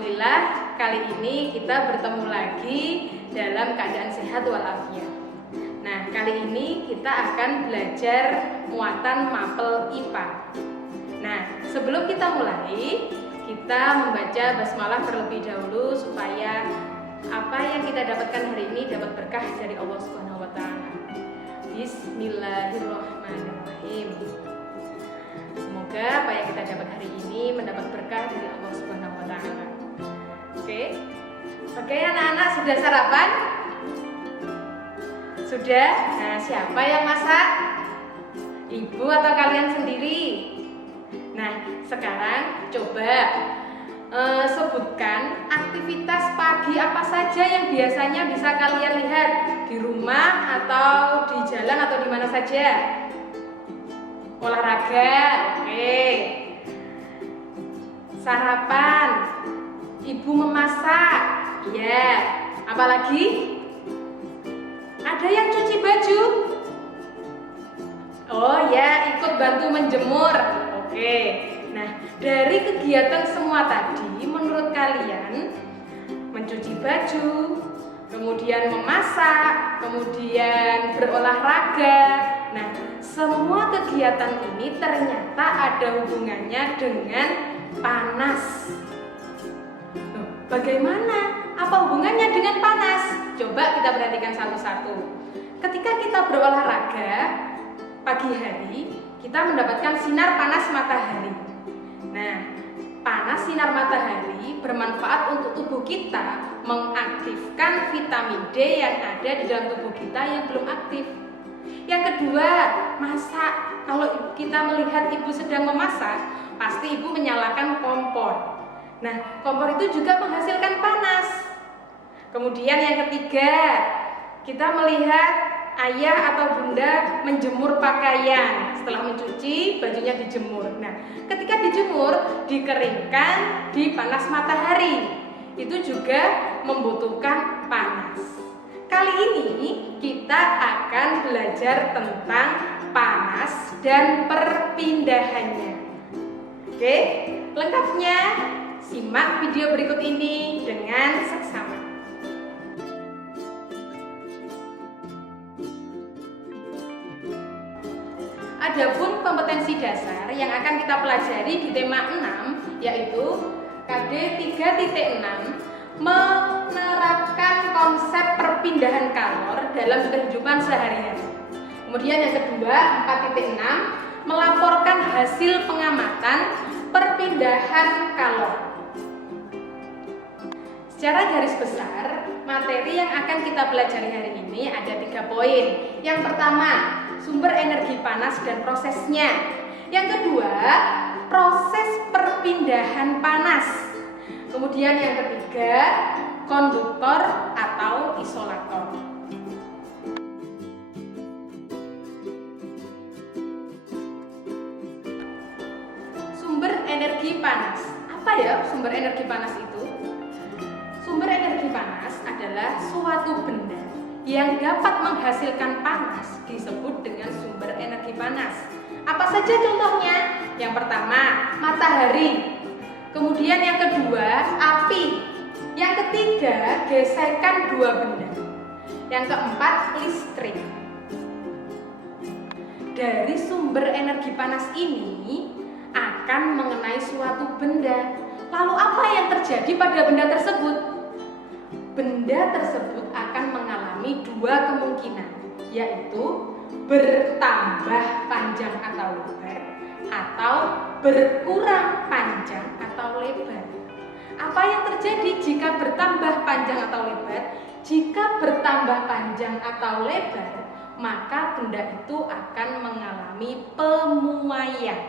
Alhamdulillah kali ini kita bertemu lagi dalam keadaan sehat walafiat. Nah, kali ini kita akan belajar muatan mapel IPA. Nah, sebelum kita mulai, kita membaca basmalah terlebih dahulu supaya apa yang kita dapatkan hari ini dapat berkah dari Allah Subhanahu wa taala. Bismillahirrahmanirrahim. Semoga apa yang kita dapat hari ini mendapat berkah dari Allah Subhanahu wa taala. Oke. Oke, anak-anak sudah sarapan? Sudah? Nah, siapa yang masak? Ibu atau kalian sendiri? Nah, sekarang coba sebutkan aktivitas pagi apa saja yang biasanya bisa kalian lihat di rumah atau di jalan atau di mana saja. Olahraga, oke. Sarapan, ibu memasak, ya. Apalagi? Ada yang cuci baju? Oh ya, ikut bantu menjemur. Oke. Nah, dari kegiatan semua tadi, menurut kalian mencuci baju, kemudian memasak, kemudian berolahraga. Nah, semua kegiatan ini ternyata ada hubungannya dengan panas. Loh, bagaimana? Apa hubungannya dengan panas? Coba kita perhatikan satu-satu. Ketika kita berolahraga pagi hari, kita mendapatkan sinar panas matahari. Nah, panas sinar matahari bermanfaat untuk tubuh kita, mengaktifkan vitamin D yang ada di dalam tubuh kita yang belum aktif. Yang kedua, masak. Kalau kita melihat ibu sedang memasak, pasti ibu menyalakan kompor. Nah, kompor itu juga menghasilkan panas. Kemudian yang ketiga, kita melihat ayah atau bunda menjemur pakaian. Setelah mencuci, bajunya dijemur. Nah, ketika dijemur, dikeringkan di panas matahari. Itu juga membutuhkan panas. Kali ini kita akan belajar tentang panas dan perpindahannya. Oke, lengkapnya simak video berikut ini dengan seksama. Adapun kompetensi dasar yang akan kita pelajari di tema 6 yaitu KD 3.6 menerapkan konsep perpindahan kalor dalam kehidupan sehari-hari. Kemudian yang kedua 4.6 melaporkan hasil pengamatan perpindahan kalor. Secara garis besar, materi yang akan kita pelajari hari ini ada 3 poin. Yang pertama, sumber energi panas dan prosesnya. Yang kedua, proses perpindahan panas. Kemudian yang ketiga, konduktor atau isolator. Sumber energi panas. Apa ya sumber energi panas itu? Sumber energi panas adalah suatu benda yang dapat menghasilkan panas disebut dengan sumber energi panas. Apa saja contohnya? Yang pertama, matahari. Kemudian yang kedua, api. Yang ketiga, gesekan dua benda. Yang keempat, listrik. Dari sumber energi panas ini akan mengenai suatu benda. Lalu apa yang terjadi pada benda tersebut? Benda tersebut akan mengalami 2 kemungkinan, yaitu bertambah panjang atau lebar atau berkurang panjang atau lebar. Apa yang terjadi jika bertambah panjang atau lebar? Jika bertambah panjang atau lebar, maka benda itu akan mengalami pemuaian.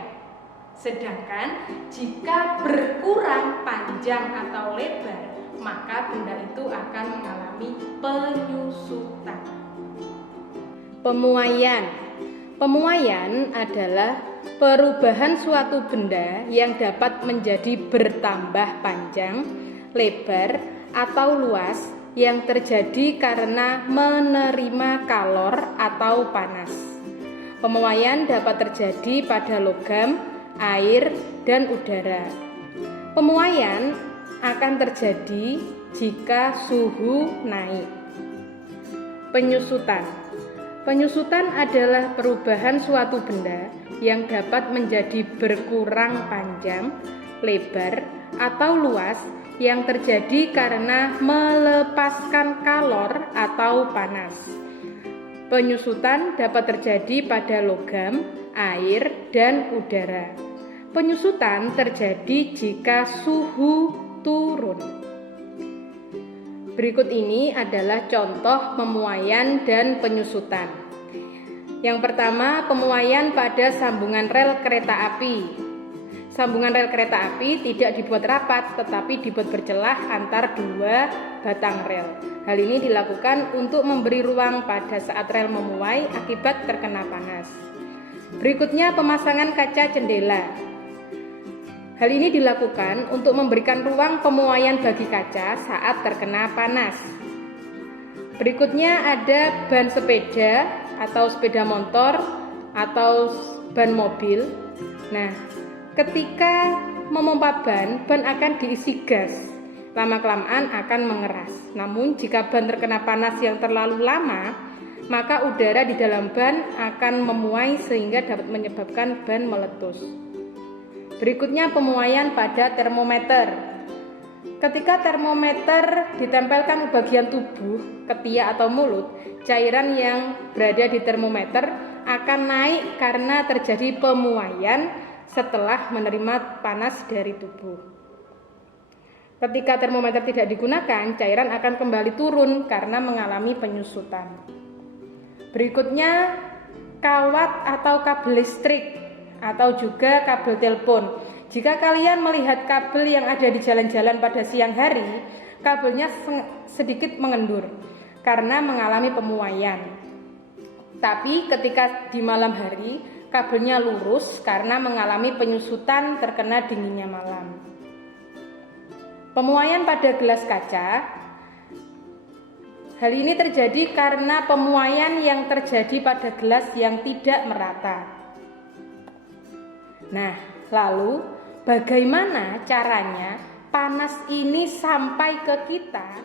Sedangkan jika berkurang panjang atau lebar, maka benda itu akan mengalami penyusutan. Pemuaian. Pemuaian adalah perubahan suatu benda yang dapat menjadi bertambah panjang, lebar, atau luas yang terjadi karena menerima kalor atau panas. Pemuaian dapat terjadi pada logam, air, dan udara. Pemuaian akan terjadi jika suhu naik. Penyusutan. Penyusutan adalah perubahan suatu benda yang dapat menjadi berkurang panjang, lebar, atau luas yang terjadi karena melepaskan kalor atau panas. Penyusutan dapat terjadi pada logam, air, dan udara. Penyusutan terjadi jika suhu turun. Berikut ini adalah contoh pemuaian dan penyusutan. Yang pertama, pemuaian pada sambungan rel kereta api. Sambungan rel kereta api tidak dibuat rapat, tetapi dibuat bercelah antar dua batang rel. Hal ini dilakukan untuk memberi ruang pada saat rel memuai akibat terkena panas. Berikutnya, pemasangan kaca jendela. Hal ini dilakukan untuk memberikan ruang pemuaian bagi kaca saat terkena panas. Berikutnya ada ban sepeda atau sepeda motor atau ban mobil. Nah, ketika memompa ban akan diisi gas. Lama-kelamaan akan mengeras. Namun jika ban terkena panas yang terlalu lama, maka udara di dalam ban akan memuai sehingga dapat menyebabkan ban meletus. Berikutnya pemuaian pada termometer. Ketika termometer ditempelkan ke bagian tubuh, ketiak atau mulut, cairan yang berada di termometer akan naik karena terjadi pemuaian setelah menerima panas dari tubuh. Ketika termometer tidak digunakan, cairan akan kembali turun karena mengalami penyusutan. Berikutnya, kawat atau kabel listrik atau juga kabel telepon. Jika kalian melihat kabel yang ada di jalan-jalan pada siang hari, kabelnya sedikit mengendur karena mengalami pemuaian. Tapi ketika di malam hari, kabelnya lurus karena mengalami penyusutan terkena dinginnya malam. Pemuaian pada gelas kaca. Hal ini terjadi karena pemuaian yang terjadi pada gelas yang tidak merata. Nah, lalu bagaimana caranya panas ini sampai ke kita?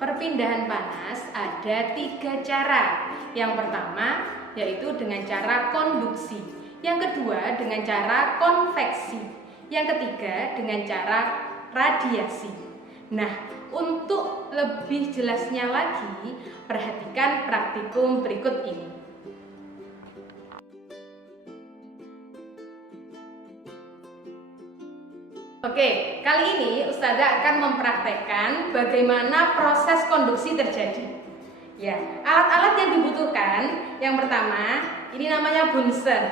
Perpindahan panas ada 3 cara. Yang pertama yaitu dengan cara konduksi, yang kedua dengan cara konveksi, yang ketiga dengan cara radiasi. Nah, untuk lebih jelasnya lagi, perhatikan praktikum berikut ini. Oke, kali ini Ustazah akan mempraktekkan bagaimana proses konduksi terjadi. Ya, alat-alat yang dibutuhkan, yang pertama, ini namanya bunsen.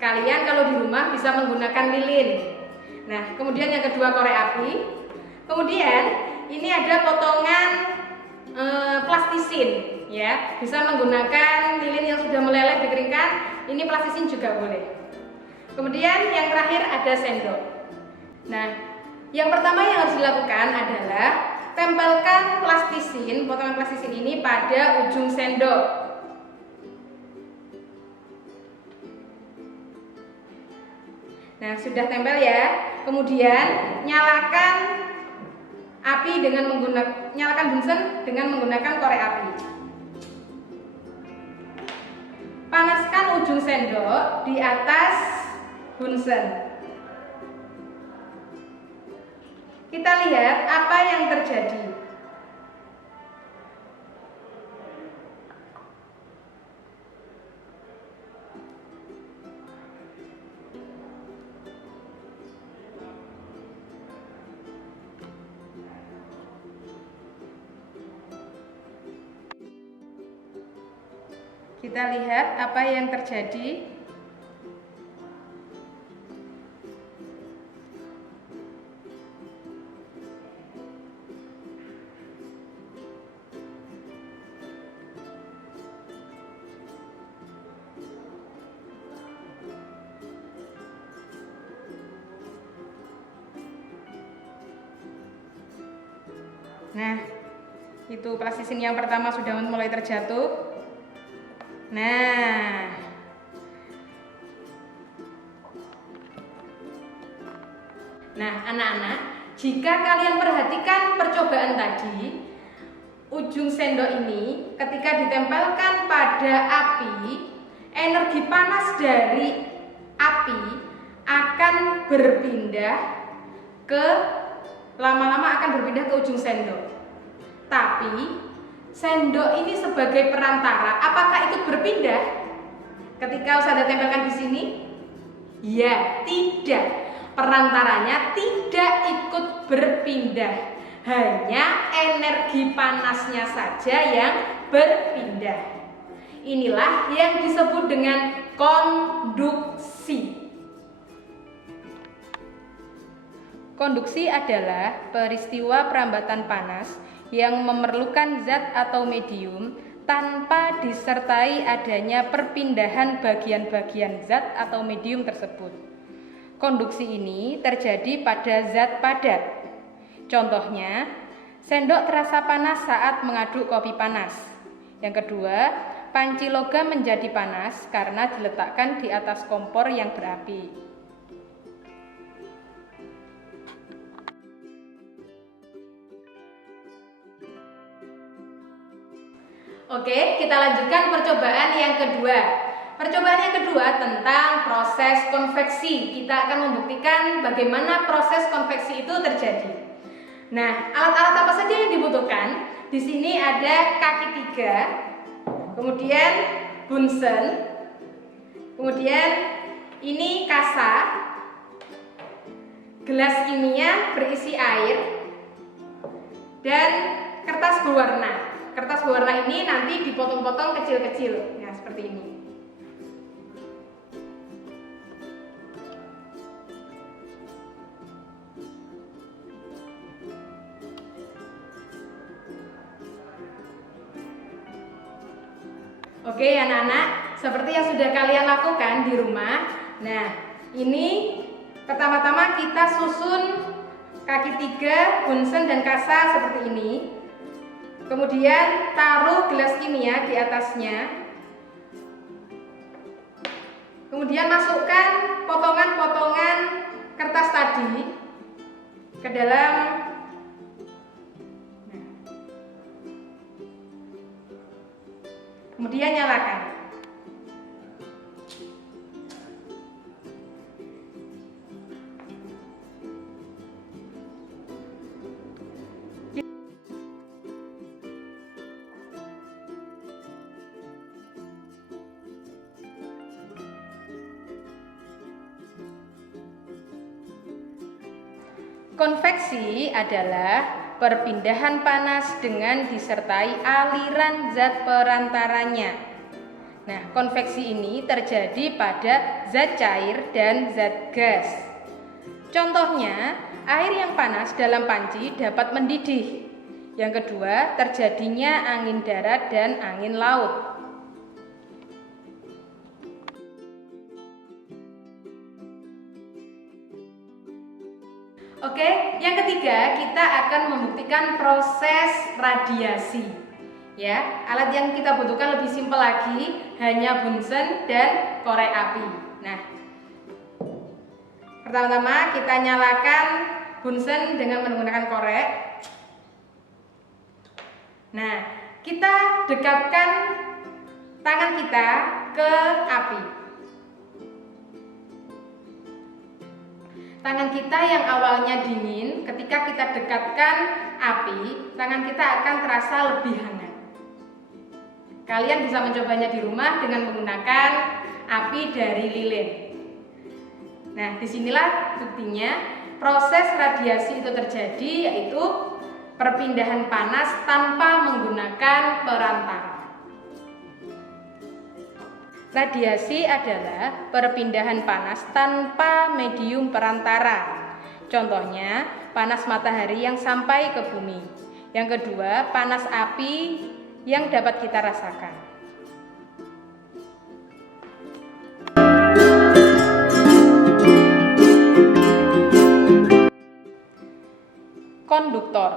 Kalian kalau di rumah bisa menggunakan lilin. Nah, kemudian yang kedua korek api. Kemudian ini ada potongan plastisin, ya. Bisa menggunakan lilin yang sudah meleleh dikeringkan. Ini plastisin juga boleh. Kemudian yang terakhir ada sendok. Nah, yang pertama yang harus dilakukan adalah tempelkan plastisin, potongan plastisin ini pada ujung sendok. Nah, sudah tempel ya. Kemudian nyalakan api dengan nyalakan bunsen dengan menggunakan korek api. Panaskan ujung sendok di atas bunsen. Kita lihat apa yang terjadi. Kita lihat apa yang terjadi. Nah, itu plastisin yang pertama sudah mulai terjatuh. Nah, anak-anak, jika kalian perhatikan percobaan tadi, ujung sendok ini ketika ditempelkan pada api, energi panas dari api akan berpindah ke lama-lama akan berpindah ke ujung sendok. Tapi sendok ini sebagai perantara, apakah ikut berpindah ketika Ustazah tempelkan di sini? Ya, tidak. Perantaranya tidak ikut berpindah, hanya energi panasnya saja yang berpindah. Inilah yang disebut dengan konduksi. Konduksi adalah peristiwa perambatan panas yang memerlukan zat atau medium tanpa disertai adanya perpindahan bagian-bagian zat atau medium tersebut. Konduksi ini terjadi pada zat padat. Contohnya, sendok terasa panas saat mengaduk kopi panas. Yang kedua, panci logam menjadi panas karena diletakkan di atas kompor yang berapi. Oke, kita lanjutkan percobaan yang kedua. Percobaan yang kedua tentang proses konveksi. Kita akan membuktikan bagaimana proses konveksi itu terjadi. Nah, alat-alat apa saja yang dibutuhkan? Di sini ada kaki 3, kemudian bunsen, kemudian ini kasa, gelas kimia berisi air, dan kertas berwarna. Kertas berwarna ini nanti dipotong-potong kecil-kecil, ya seperti ini. Oke anak-anak, seperti yang sudah kalian lakukan di rumah. Nah, ini pertama-tama kita susun kaki 3, bunsen dan kasa seperti ini. Kemudian taruh gelas kimia di atasnya. Kemudian masukkan potongan-potongan kertas tadi ke dalam. Kemudian nyalakan. Konveksi adalah perpindahan panas dengan disertai aliran zat perantaranya. Nah, konveksi ini terjadi pada zat cair dan zat gas. Contohnya, air yang panas dalam panci dapat mendidih. Yang kedua, terjadinya angin darat dan angin laut. Oke, yang ketiga kita akan membuktikan proses radiasi. Ya, alat yang kita butuhkan lebih simpel lagi, hanya bunsen dan korek api. Nah, pertama-tama kita nyalakan bunsen dengan menggunakan korek. Nah, kita dekatkan tangan kita ke api. Tangan kita yang awalnya dingin, ketika kita dekatkan api, tangan kita akan terasa lebih hangat. Kalian bisa mencobanya di rumah dengan menggunakan api dari lilin. Nah, disinilah buktinya proses radiasi itu terjadi, yaitu perpindahan panas tanpa menggunakan perantara. Radiasi adalah perpindahan panas tanpa medium perantara. Contohnya, panas matahari yang sampai ke bumi. Yang kedua, panas api yang dapat kita rasakan. Konduktor.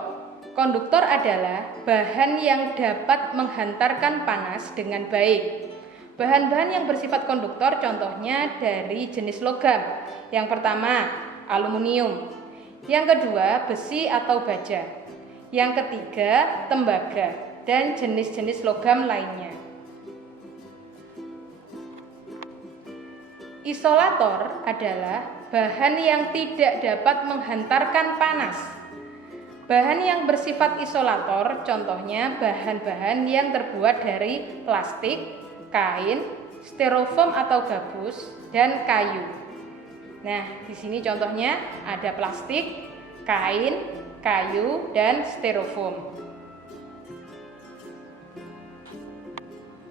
Konduktor adalah bahan yang dapat menghantarkan panas dengan baik. Bahan-bahan yang bersifat konduktor contohnya dari jenis logam. Yang pertama, aluminium. Yang kedua, besi atau baja. Yang ketiga, tembaga dan jenis-jenis logam lainnya. Isolator adalah bahan yang tidak dapat menghantarkan panas. Bahan yang bersifat isolator contohnya bahan-bahan yang terbuat dari plastik, kain, styrofoam atau gabus, dan kayu. Nah, di sini contohnya ada plastik, kain, kayu, dan styrofoam.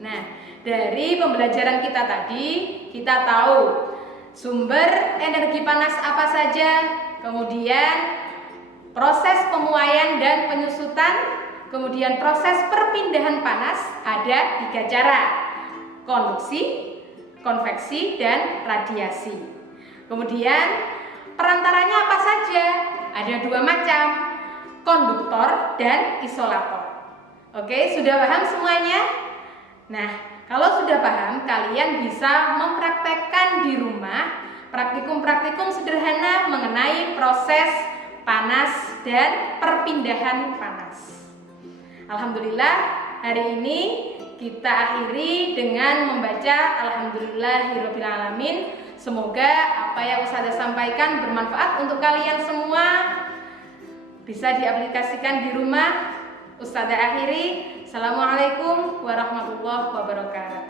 Nah, dari pembelajaran kita tadi, kita tahu sumber energi panas apa saja, kemudian proses pemuaian dan penyusutan, kemudian proses perpindahan panas ada 3 cara: konduksi, konveksi, dan radiasi. Kemudian perantaranya apa saja? Ada 2 macam, konduktor dan isolator. Oke, sudah paham semuanya? Nah, kalau sudah paham, kalian bisa mempraktekkan di rumah praktikum-praktikum sederhana mengenai proses panas dan perpindahan panas. Alhamdulillah, hari ini kita akhiri dengan membaca Alhamdulillahirrabbilalamin. Semoga apa yang Ustazah sampaikan bermanfaat untuk kalian semua, bisa diaplikasikan di rumah. Ustazah akhiri. Assalamualaikum warahmatullahi wabarakatuh.